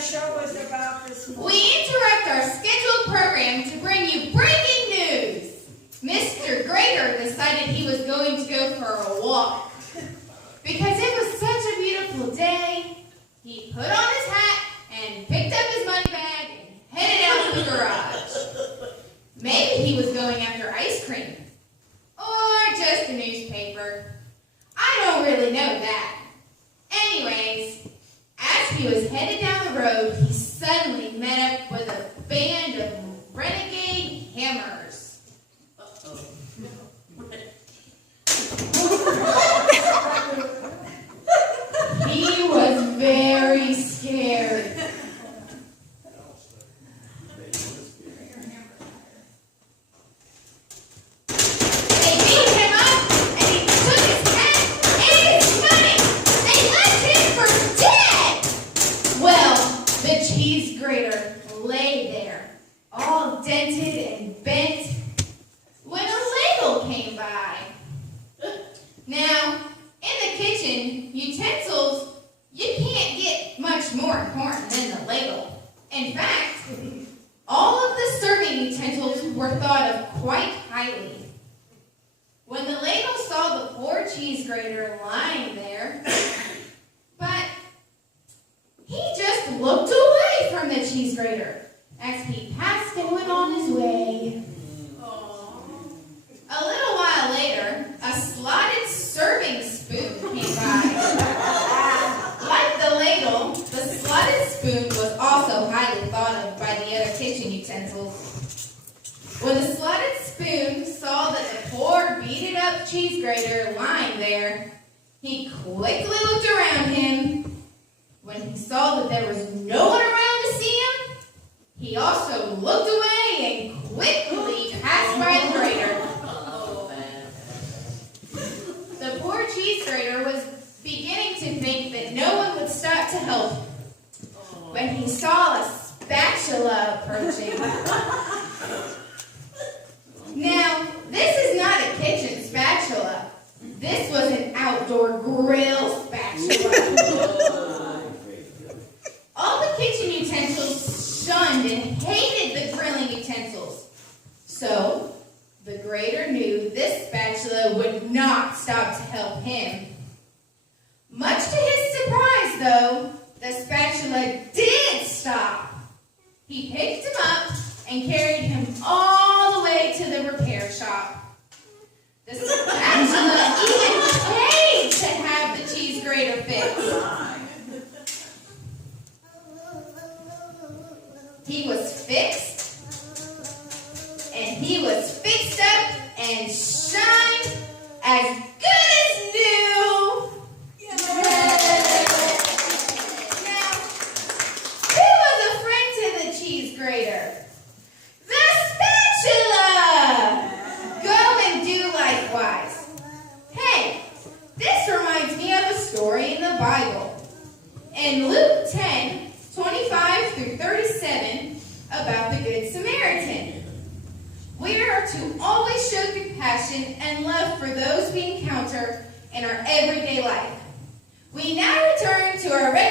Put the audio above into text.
show us about this morning? We interrupt our scheduled program to bring you breaking news. Mr. Grader decided he was going to go for a walk. Because it was such a beautiful day, he put on his hat and picked up his money bag and headed out to the garage. Maybe he was going after ice cream. Or just a newspaper. I don't really know that. Anyways, as he was headed down the road, he suddenly met up with a band of renegade hammers. He was very scared. They beat him up, and he took his hat and his money. They left him for dead. Well, the cheese grater lay there, all dented and bent, when a ladle came by. Now, in the kitchen, utensils, you can't get much more important than the ladle. In fact, all of the serving utensils were thought of quite highly. When the ladle saw the poor cheese grater lying there, but he just looked away from the cheese grater as he passed and went on his way. A little while later, a slotted serving spoon came by. Like the ladle, the slotted spoon was also highly thought of by the other kitchen utensils. When the slotted spoon saw that the poor beat-it-up cheese grater lying there, he quickly looked around him. When he saw that there was no one around to see him, he also looked away and quickly passed by the grater. The poor cheese grater was beginning to think that no one would stop to help when he saw a spatula approaching. Now, this is not a kitchen spatula. This was an outdoor grill spatula. All the kitchen utensils shunned and hated the grilling utensils. So, the grater knew this spatula would not stop to help him. Much to his surprise, though, the spatula did stop. He picked him up and carried him all the way to the repair shop. The spatula even paid to have the cheese grater fixed. He was fixed, and he was fixed up and shined as good as new. Now, who was a friend to the cheese grater? The spatula! Go and do likewise. Hey, this reminds me of a story in the Bible. In Luke 10:25 through 37, about the Good Samaritan. We are to always show compassion and love for those we encounter in our everyday life. We now return to our regular